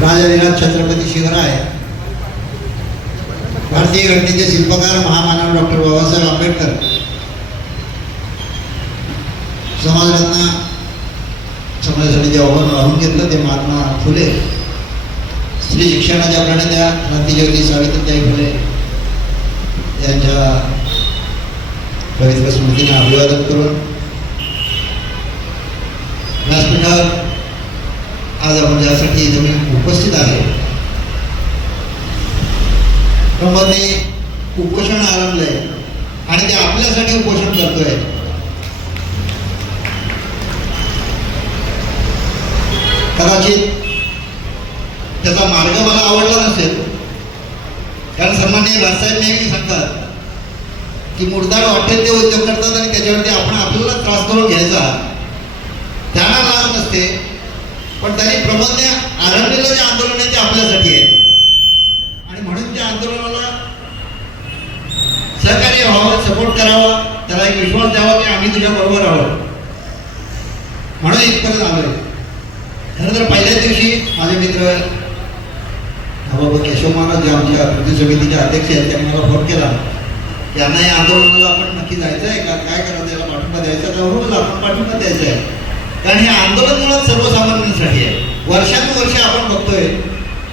राजाधिराज छत्रपती शिवराय भारतीय घटनेचे शिल्पकार महामानव डॉक्टर बाबासाहेब आंबेडकर समाजरत्न समाजासाठी जे आव्हान वाहून घेतलं ते महात्मा फुले स्त्री शिक्षणाच्या प्रणेत्या क्रांतिज्योती सावित्रीताई फुले यांच्या पवित्र स्मृतीने अभिवादन करून व्यासपीठावर आज आपण ज्यासाठी इथे मी उपस्थित आहे. प्रमोदने उपोषण आरंभलंय आणि ते आपल्यासाठी उपोषण करतोय. कदाचित त्याचा मार्ग मला आवडला नसेल कारण सन्मान्य राजसाहेब नेहमी सांगतात की मुर्दाड वाटेल ते उद्योग करतात आणि त्याच्यावरती आपण आपल्याला त्रास करून घ्यायचा त्यांना लाज नसते. पण त्यांनी प्रबंध आरंभलेलं जे आंदोलन आहे ते आपल्यासाठी आहे. आणि म्हणून त्या आंदोलनाला सहकार्य व्हावं सपोर्ट करावा त्याला एक विश्वास द्यावा की आम्ही तुझ्या बरोबर आहोत. म्हणून इथपर्यंत आलोय. खरं तर पहिल्याच दिवशी माझे मित्र बाबा केशव महाराज जे आमच्या कृती समितीचे अध्यक्ष आहेत त्यांनी मला फोन केला. की यांना या आंदोलनाला आपण नक्की जायचं आहे का? काय करायचं याला पाठिंबा द्यायचा का? बरोबर आपण पाठिंबा द्यायचा आहे. कारण हे आंदोलन मुळात आहे. वर्षानुवर्ष आपण बघतोय.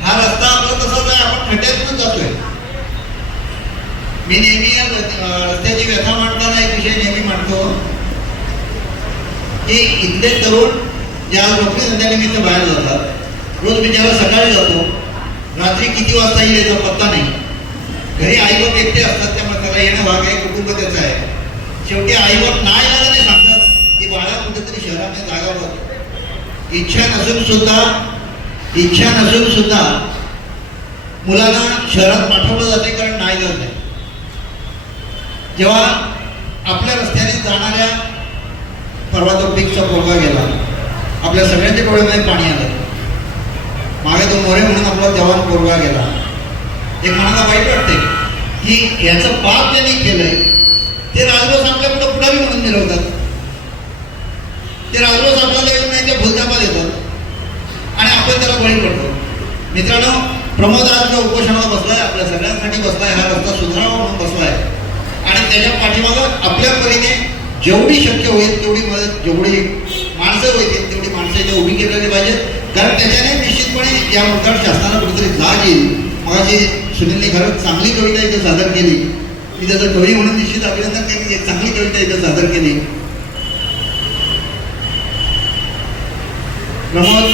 हा रस्ता आपला तसाच आहे आपण खड्ड्यातून जातोय. मी नेहमी या रस्त्याची व्यथा मांडताना एक विषय नेहमी मांडतो. की इथले तरुण ज्या नोकरी धंद्यानिमित्त बाहेर जातात रोज मी जेव्हा सकाळी जातो रात्री किती वाजता येईल याचा पत्ता नाही. घरी आई बाप एकटे असतात त्यामुळे त्याला येणं भाग आहे कुटुंब त्याचं आहे. शेवटी आई बाप नाही आला नाही सांगतात की बाळा कुठेतरी शहरामध्ये जागा बघतो इच्छा नसून सुद्धा इच्छा नसून सुद्धा मुलांना शहरात पाठवलं जाते कारण नाही जात नाही जेव्हा आपल्या रस्त्याने जाणाऱ्या परवा तो पिकचा पोरगा गेला आपल्या सगळ्यांच्या डोळ्यामध्ये पाणी आलं. मागे तो मोरे म्हणून आपला जवान पोरगा गेला. एक मनाला वाईट वाटते की याचं पाप ज्यांनी केलंय ते राजरोस आपल्या पुढारी म्हणून मिळवतात ते राजरोस आपल्याला येऊन येतात आणि आपण त्याला बळी पडतो मित्रांनो प्रमोद आज उपोषणाला बसलाय आपल्या सगळ्यांसाठी बसलाय हा रस्ता सुधारावा म्हणून बसलाय. आणि त्याच्या पाठीमागं आपल्या परीने जेवढी शक्य होईल तेवढी मदत जेवढी माणसं होईल तेवढी माणसं इथे उभी केलेली पाहिजेत कारण त्याच्याने निश्चितपणे या मुद्द्यावर शासनाला कुठेतरी जाग येईल. माझी सुनीलने खरंच चांगली कविता इथं सादर केली. मी त्याचं कवी म्हणून निश्चित अभिनंदन केली चांगली कविता इथं सादर केली. प्रमोद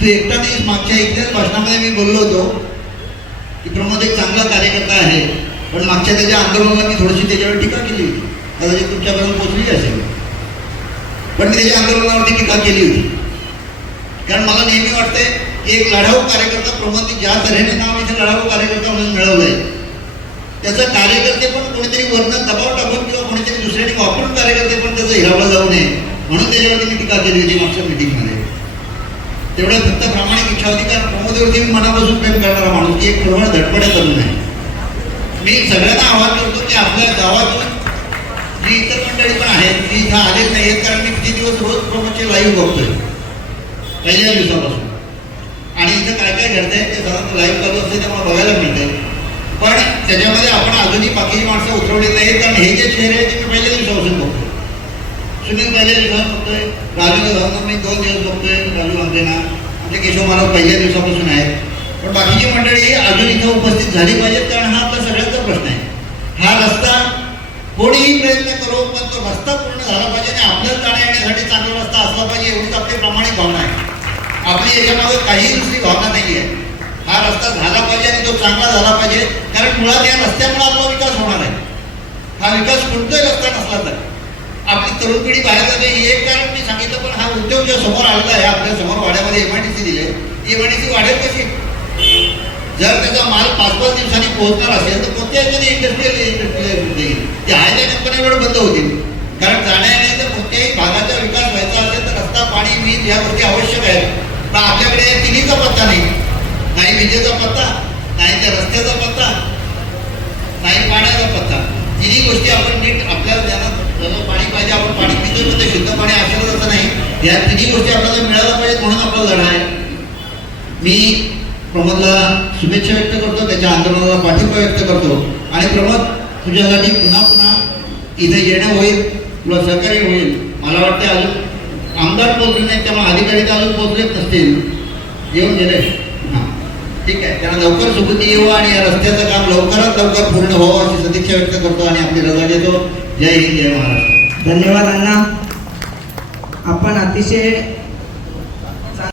तू एकटा नाही मागच्या इथल्याच भाषणामध्ये मी बोललो होतो की प्रमोद एक चांगला कार्यकर्ता आहे पण मागच्या त्याच्या आंदोलनाला मी थोडीशी त्याच्यावर टीका केली. होती कदाचित तुमच्यापर्यंत पोचली असेल. पण मी त्याच्या आंदोलनावरती टीका केली होती. कारण मला नेहमी वाटते की एक लढाऊ कार्यकर्ता प्रमोद ज्या तऱ्हेने नाव इथे लढाऊ कार्यकर्ता म्हणून मिळवलंय त्याचं कार्यकर्ते पण कोणीतरी वर्ण दबाव टाकून किंवा कोणीतरी दुसऱ्याने वापरून कार्यकर्ते पण त्याचं हिरावलं जाऊ नये. म्हणून त्याच्यावरती टीका केली होती मागच्या मिटिंगमध्ये तेवढ्या फक्त प्रामाणिक इच्छा होती कारण प्रमोदवरती मी मनापासून प्रेम करणारा माणूस की एक प्रमाण धडपड्या तरुण आहे मी सगळ्यांना आवाहन करतो की आपल्या गावातून जी इतर मंडळी पण आहेत ती इथं आलेच नाही आहेत कारण मी किती दिवस रोज प्रमोदचे लाईव्ह बघतोय. पहिल्या दिवसापासून. आणि इथं काय काय घडतंय ते साधारण लाईव्ह चालू असते त्यामुळे बघायला मिळतंय. पण त्याच्यामध्ये आपण अजूनही बाकीची माणसं उतरवली नाहीत कारण हे जे चेहरे आहेत ते मी पहिल्या दिवसापासून बघतोय. सुनील पहिल्या दिवसात बघतोय राजू गावांना मी दोन दिवस बघतोय राजू आंबेना आमचे केशव महाराज पहिल्या दिवसापासून आहेत पण बाकीची मंडळी अजून इथं उपस्थित झाली पाहिजेत कारण हा आपला सगळ्यांचा प्रश्न आहे। हा रस्ता कोणीही प्रयत्न करो पण तो रस्ता पूर्ण झाला पाहिजे आणि आपल्याला जाण्या येण्यासाठी चांगला रस्ता असला पाहिजे एवढीच आपली प्रामाणिक भावना आहे. आपली याच्यामध्ये काही दुसरी भावना नाही आहे हा रस्ता झाला पाहिजे आणि तो चांगला झाला पाहिजे कारण मुळात या रस्त्यामुळे आपला विकास होणार आहे. हा विकास कोणताही रस्ता नसला तर. आपली तरुण पिढी बाहेर जाते. हे एक कारण मी सांगितलं पण हा उद्योग जो समोर आलेला आहे आपल्यासमोर वाड्यामध्ये एम आय डी सी दिले. एम वाढेल कशी? जर त्याचा माल पाच पाच दिवसांनी पोहोचणार असेल तर कोणत्या याच्याने इंडस्ट्रियल इंडस्ट्रियल देईल. ते आहे त्या कंपन्यांवर बंद होतील. कारण जाण्या येण्याचा कोणत्याही भागाचा विकास व्हायचा असेल तर रस्ता पाणी वीज या गोष्टी आवश्यक आहेत. पण आपल्याकडे या तिन्हीचा पत्ता नाही. नाही विजेचा पत्ता नाही त्या रस्त्याचा पत्ता नाही पाण्याचा पत्ता. तिन्ही गोष्टी आपण नीट आपल्याला ज्ञानात जसं पाणी पाहिजे आपण पाणी पितो पण ते शुद्ध पाणी असेलच असं नाही. या तिन्ही गोष्टी आपल्याला मिळायला पाहिजेत म्हणून आपला लढा आहे. मी प्रमोदला शुभेच्छा व्यक्त करतो त्याच्या आंदोलनाला पाठिंबा व्यक्त करतो. आणि प्रमोद तुझ्यासाठी पुन्हा पुन्हा इथे येणं होईल तुला सहकार्य होईल. मला वाटते अजून आमदार पोहोचले नाहीत त्यामुळे अधिकारी तर अजून पोहोचलेच नसतील. येऊन गेले. ठीक आहे. त्यांना लवकर सुखती येऊ आणि या रस्त्याचं काम लवकरात लवकर पूर्ण व्हावं अशी सदिच्छा व्यक्त करतो आणि आपली रजा घेतो. जय हिंद जय महाराष्ट्र. धन्यवाद अण्णा. आपण अतिशय